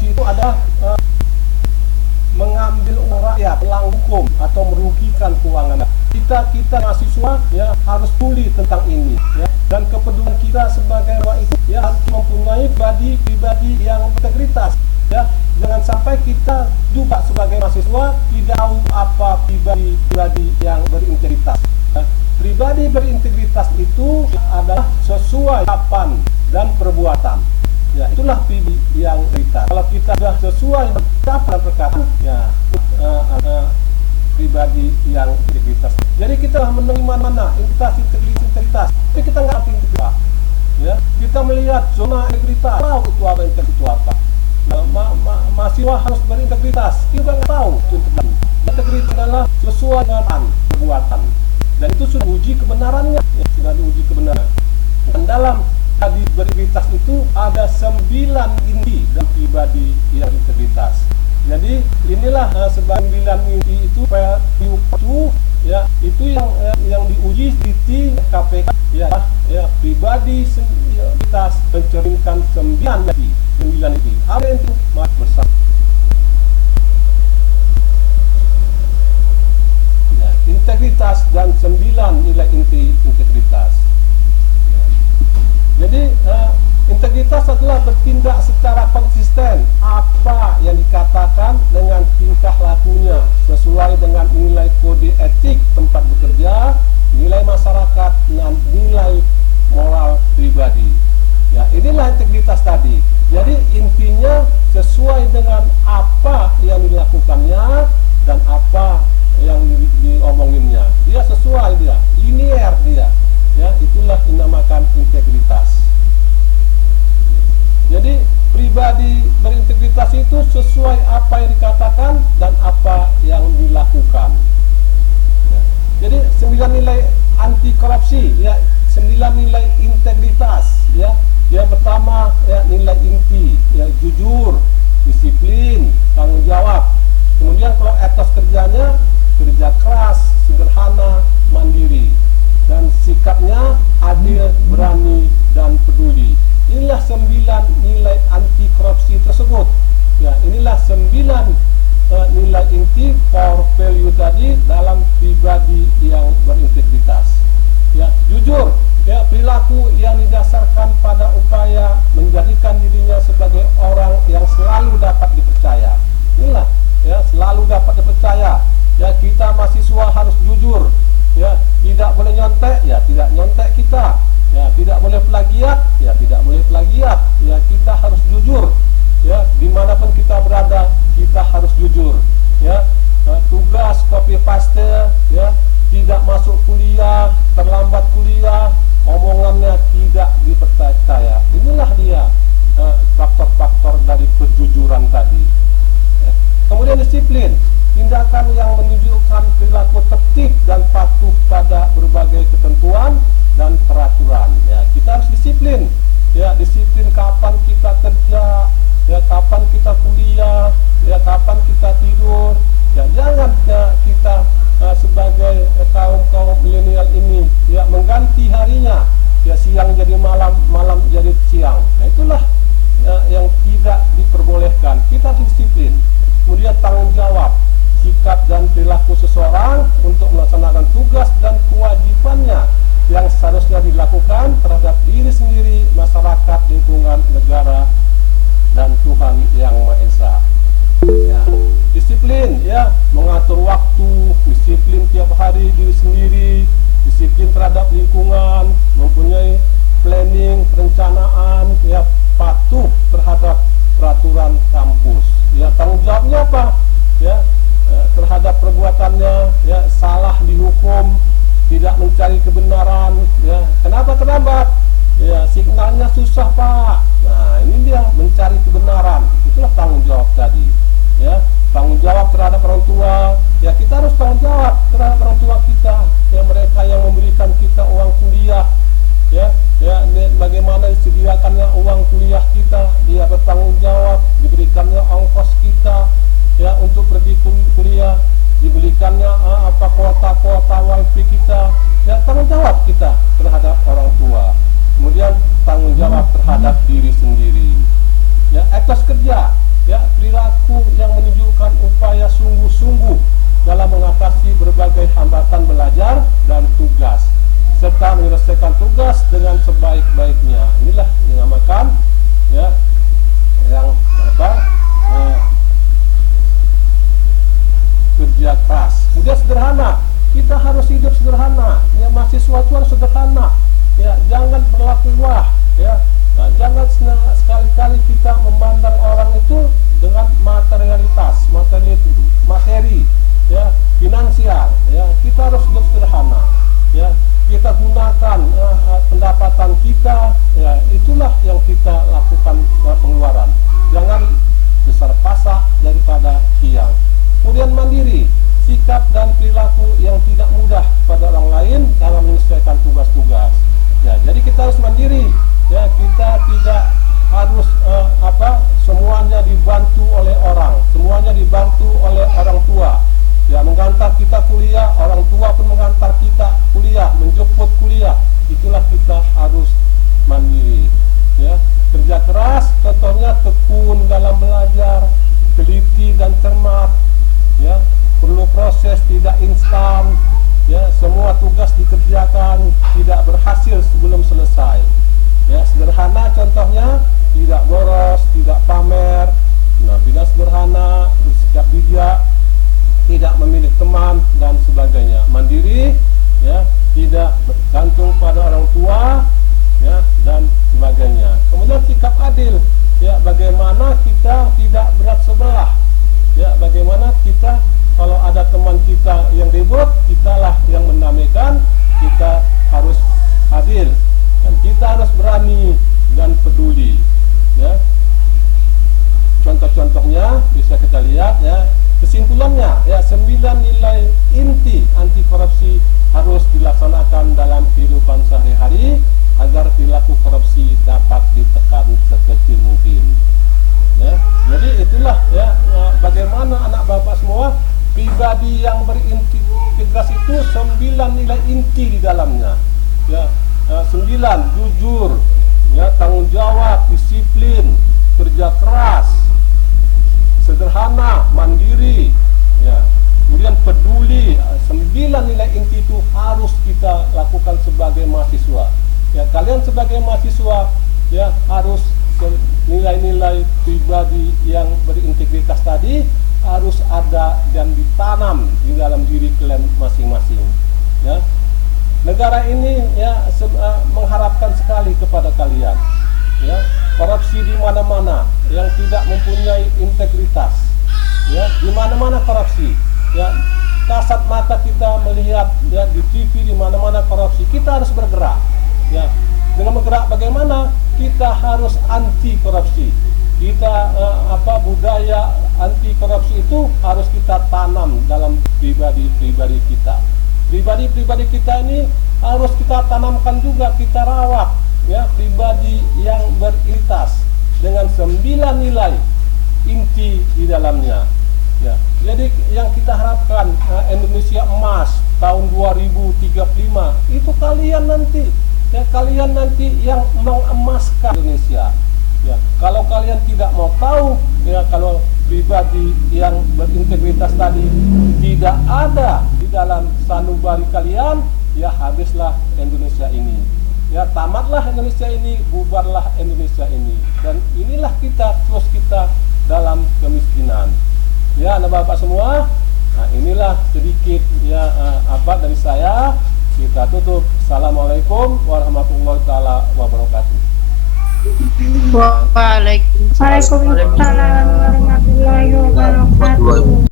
korupsi itu adalah mengambil uang rakyat, melanggar hukum atau merugikan keuangan. Kita mahasiswa ya harus peduli tentang ini ya, dan kepedulian kita sebagai rakyat itu ya harus mempunyai pribadi yang berintegritas ya. Jangan sampai kita juga sebagai mahasiswa tidak tahu apa pribadi yang berintegritas ya. Pribadi berintegritas itu adalah sesuai ucapan dan perbuatan ya, itulah pribadi yang berintegritas. Kalau kita sudah sesuai ucapan dan perkataan ya pribadi yang integritas. Jadi kita menerima mana integritas, tapi kita nggak ngerti integritas. Ya, kita melihat zona integritas, tahu itu apa integritas itu apa. Mahasiswa harus berintegritas, kita nggak tahu itu integritas. Integritas adalah sesuai dengan perbuatan, dan itu sudah diuji kebenarannya, ya, sudah diuji kebenaran. Dan dalam tadi berintegritas itu ada 9 inti dan pribadi yang integritas. Jadi inilah sebagai 9 inti itu ya itu yang diuji di KPK ya pribadi integritas mencerminkan 9 inti. Apa itu? Mari bersama. Ya, integritas dan 9 nilai inti integritas. Ya. Jadi integritas adalah bertindak secara konsisten apa yang dikatakan dengan tingkah lakunya sesuai dengan nilai kode etik tempat bekerja, nilai masyarakat, dan nilai moral pribadi. Ya, inilah integritas tadi. Jadi intinya sesuai dengan apa yang dilakukannya dan apa yang diomonginnya. Dia sesuai, dia linear dia. Ya, itulah dinamakan integritas. Jadi pribadi berintegritas itu sesuai apa yang dikatakan dan apa yang dilakukan. Ya. Jadi 9 nilai anti korupsi, ya 9 nilai integritas. Ya, yang pertama ya nilai inti, ya jujur, disiplin, tanggung jawab. Kemudian kalau etos kerjanya kerja keras, sederhana, mandiri, dan sikapnya adil, berani, dan peduli. Inilah 9 nilai anti korupsi tersebut. Ya, inilah 9 nilai inti core value tadi dalam pribadi yang berintegritas. Ya, jujur, ya perilaku yang didasarkan pada upaya menjadikan dirinya sebagai orang yang selalu dapat dipercaya. Inilah ya selalu dapat dipercaya. Ya, kita mahasiswa harus jujur. Ya, tidak boleh nyontek, ya tidak nyontek kita. Ya, tidak boleh plagiat, ya tidak boleh plagiat. Ya, kita harus jujur. Ya, dimanapun kita berada, kita harus jujur. Ya, tugas copy paste, ya tidak masuk kuliah, terlambat kuliah, omongannya tidak dipercaya. Inilah dia faktor-faktor dari kejujuran tadi. Ya. Kemudian disiplin, tindakan yang menunjukkan perilaku tertib dan patuh pada berbagai ketentuan dan peraturan. Ya, kita harus disiplin. Ya, disiplin kapan kita kerja, ya kapan kita kuliah, ya kapan kita tidur. Ya, jangan ya, kita sebagai kaum milenial ini ya mengganti harinya. Ya, siang jadi malam, malam jadi siang. Nah, itulah yang tidak diperbolehkan. Kita harus disiplin. Kemudian tanggung jawab, sikap dan perilaku seseorang untuk melaksanakan tugas dan kewajibannya yang seharusnya dilakukan terhadap diri sendiri, masyarakat, lingkungan, negara, dan Tuhan Yang Maha Esa. Ya, disiplin, ya mengatur waktu, disiplin tiap hari diri sendiri, disiplin terhadap lingkungan, mempunyai planning, perencanaan, ya patuh terhadap peraturan kampus. Ya, tanggung jawabnya apa? Ya, terhadap perbuatannya, ya salah dihukum, tidak mencari kebenaran. Ya, kenapa terlambat? Ya, signalnya susah Pak. Nah, ini dia mencari kebenaran. Itulah tanggung jawab tadi. Ya, tanggung jawab terhadap orang tua. Ya, kita harus tanggung jawab terhadap orang tua kita. Ya, mereka yang memberikan kita uang kuliah. Ya, bagaimana disediakannya uang kuliah kita, dia bertanggung jawab, diberikannya ongkos kita ya untuk pergi kuliah, diberikannya kuota wifi kita. Ya, tanggung jawab kita terhadap orang tua. Kemudian tanggung jawab terhadap dibantu oleh orang tua. Ya, mengantar kita kuliah, orang tua pun mengantar kita kuliah, menjemput kuliah. Itulah kita harus mandiri. Ya, kerja keras, contohnya tekun dalam belajar, teliti dan cermat. Ya, perlu proses, tidak instan. Ya, semua tugas dikerjakan, tidak berhasil sebelum selesai. Ya, sederhana contohnya, tidak boros, tidak pamer. Nah, bila sederhana, bersikap bijak, tidak memilih teman dan sebagainya. Mandiri, ya, tidak bergantung pada orang tua, ya, dan sebagainya. Kemudian sikap adil, ya, bagaimana kita tidak berat sebelah. Ya, bagaimana kita kalau ada teman kita yang ribut, kitalah yang mendamaikan. Kita harus adil dan kita harus berani dan peduli. Ya, contoh-contohnya bisa kita lihat. Ya, kesimpulannya, ya, 9 nilai inti anti korupsi harus dilaksanakan dalam kehidupan sehari-hari agar perilaku korupsi dapat ditekan sekecil mungkin. Ya, jadi itulah, ya, bagaimana anak bapak semua, pribadi yang berintegritas itu 9 nilai inti di dalamnya. Ya, 9, jujur, ya, tanggung jawab, disiplin, kerja keras, sederhana, mandiri, ya, kemudian peduli. 9 nilai inti itu harus kita lakukan sebagai mahasiswa. Ya, kalian sebagai mahasiswa, ya, harus nilai-nilai pribadi yang berintegritas tadi harus ada dan ditanam di dalam diri kalian masing-masing. Ya, negara ini, ya, mengharapkan sekali kepada kalian. Ya, korupsi di mana-mana yang tidak mempunyai integritas. Ya, di mana-mana korupsi. Ya, kasat mata kita melihat, ya, di TV di mana-mana korupsi. Kita harus bergerak. Ya, dengan bergerak bagaimana? Kita harus anti korupsi. Kita budaya anti korupsi itu harus kita tanam dalam pribadi-pribadi kita. Pribadi-pribadi kita ini harus kita tanamkan juga, kita rawat, ya, pribadi yang berintegritas dengan 9 nilai inti di dalamnya. Ya, jadi yang kita harapkan Indonesia emas tahun 2035 itu kalian nanti. Ya, kalian nanti yang mengemaskan Indonesia. Ya, kalau kalian tidak mau tahu, ya, kalau pribadi yang berintegritas tadi tidak ada di dalam sanubari kalian, ya, habislah Indonesia ini. Ya, tamatlah Indonesia ini, bubarlah Indonesia ini. Dan inilah kita, terus kita dalam kemiskinan. Ya, anak bapak semua, nah, inilah sedikit, ya, dari saya. Kita tutup. Assalamualaikum warahmatullahi taala wabarakatuh. Waalaikumsalam warahmatullahi wabarakatuh.